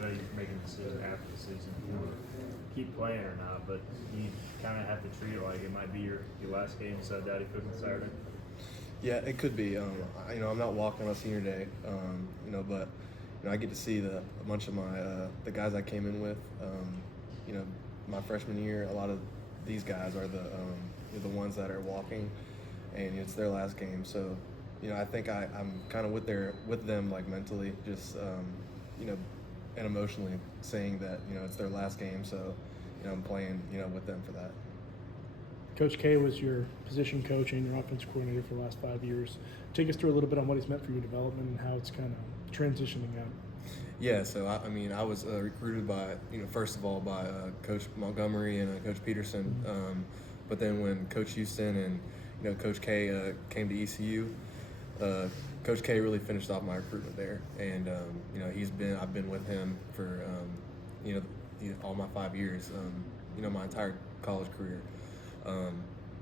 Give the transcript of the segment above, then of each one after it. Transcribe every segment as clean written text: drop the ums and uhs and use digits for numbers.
I know you're making a decision after the season if you want to keep playing or not, but you kind of have to treat it like it might be your last game inside Daddy Cooking Saturday. Yeah, it could be. I'm not walking on senior day, but I get to see a bunch of the guys I came in with. My freshman year, a lot of these guys are the ones that are walking, and it's their last game. So, I think I'm kind of with them like mentally, just and emotionally saying that it's their last game. So, I'm playing with them for that. Coach K was your position coach and your offensive coordinator for the last 5 years. Take us through a little bit on what he's meant for your development and how it's kind of transitioning out. Yeah, so I was recruited by, first of all by Coach Montgomery and Coach Peterson, but then when Coach Houston and Coach K came to ECU, Coach K really finished off my recruitment there, and I've been with him for all my 5 years, my entire college career.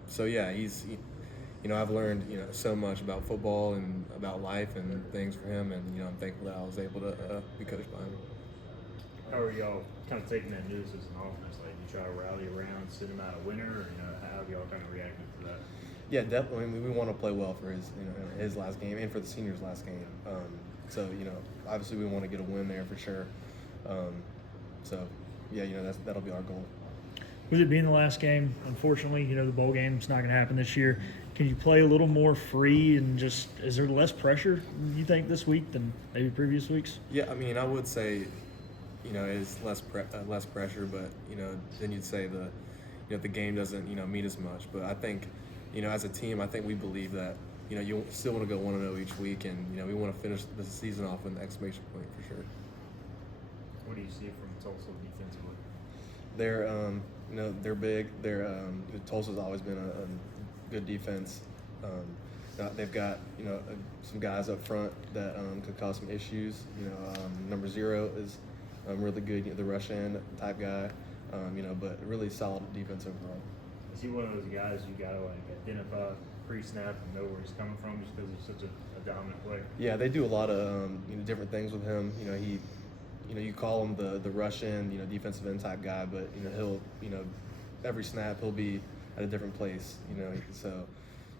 So yeah, I've learned so much about football and about life and things from him, and I'm thankful that I was able to be coached by him. How are y'all kind of taking that news as an offense? Like, you try to rally around, send him out a winner, or how have y'all kind of reacted to that? Yeah, definitely. I mean, we want to play well for his last game and for the seniors' last game. So obviously we want to get a win there for sure. So yeah, that'll be our goal. With it being the last game, unfortunately, the bowl game's not going to happen this year. Can you play a little more free and just, is there less pressure, you think, this week than maybe previous weeks? Yeah, I mean, I would say, it's less pressure, but, then you'd say the game doesn't, mean as much. But I think, as a team, I think we believe that, you still want to go 1-0 each week, and, we want to finish the season off with an exclamation point for sure. What do you see from Tulsa defensively? They're big. Tulsa's always been a good defense. They've got some guys up front that could cause some issues. Number 0 is really good, the rush end type guy. But really solid defense overall. Is he one of those guys you gotta identify pre-snap and know where he's coming from just because he's such a dominant player? Yeah, they do a lot of different things with him. You call him the rush end, defensive end type guy, but he'll every snap he'll be at a different place. So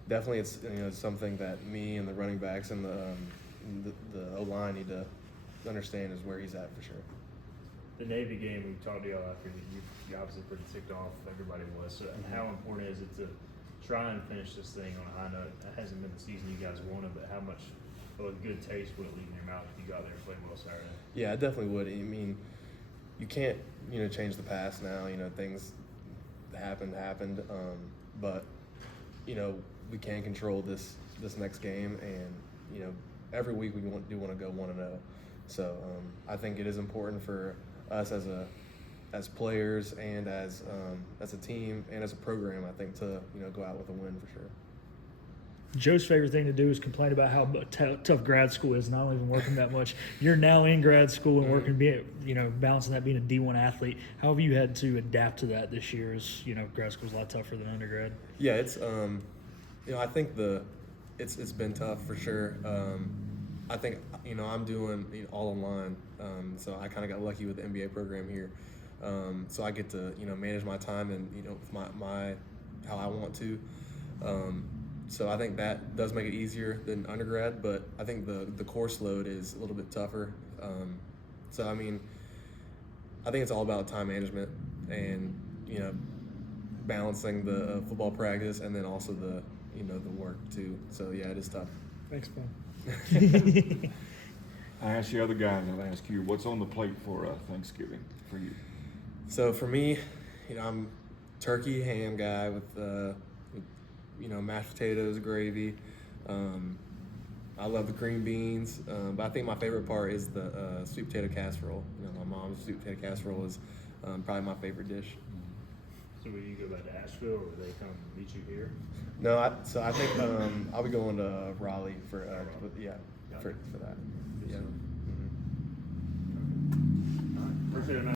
definitely it's something that me and the running backs and the O-line need to understand is where he's at for sure. The Navy game, we talked to y'all after, you obviously pretty ticked off, everybody was. So how important is it to try and finish this thing on a high note? It hasn't been the season you guys wanted, but how much of a good taste would it leave in your mouth if you got there and played well Saturday? Yeah, it definitely would. I mean, you can't, change the past now. Things happened, but we can control this next game, and every week we want to go 1-0. So I think it is important for us as players and as a team and as a program, I think, to go out with a win for sure. Joe's favorite thing to do is complain about how tough grad school is, and I don't even work that much. You're now in grad school and working, balancing that being a D1 athlete. How have you had to adapt to that this year? As grad school's a lot tougher than undergrad. Yeah, it's I think it's been tough for sure. I think I'm doing all online, so I kind of got lucky with the MBA program here. So I get to manage my time and with my how I want to. So I think that does make it easier than undergrad, but I think the course load is a little bit tougher. So I mean, I think it's all about time management and balancing the football practice and then also the work too. So yeah, it is tough. Thanks, Ben. I asked the other guys, I'll ask you, what's on the plate for Thanksgiving for you? So for me, I'm turkey ham guy with mashed potatoes, gravy. I love the green beans, but I think my favorite part is the sweet potato casserole. My mom's sweet potato casserole is probably my favorite dish. So will you go back to Asheville, or will they come meet you here? No, I think I'll be going to Raleigh for that. Yeah. All right. Appreciate it, man.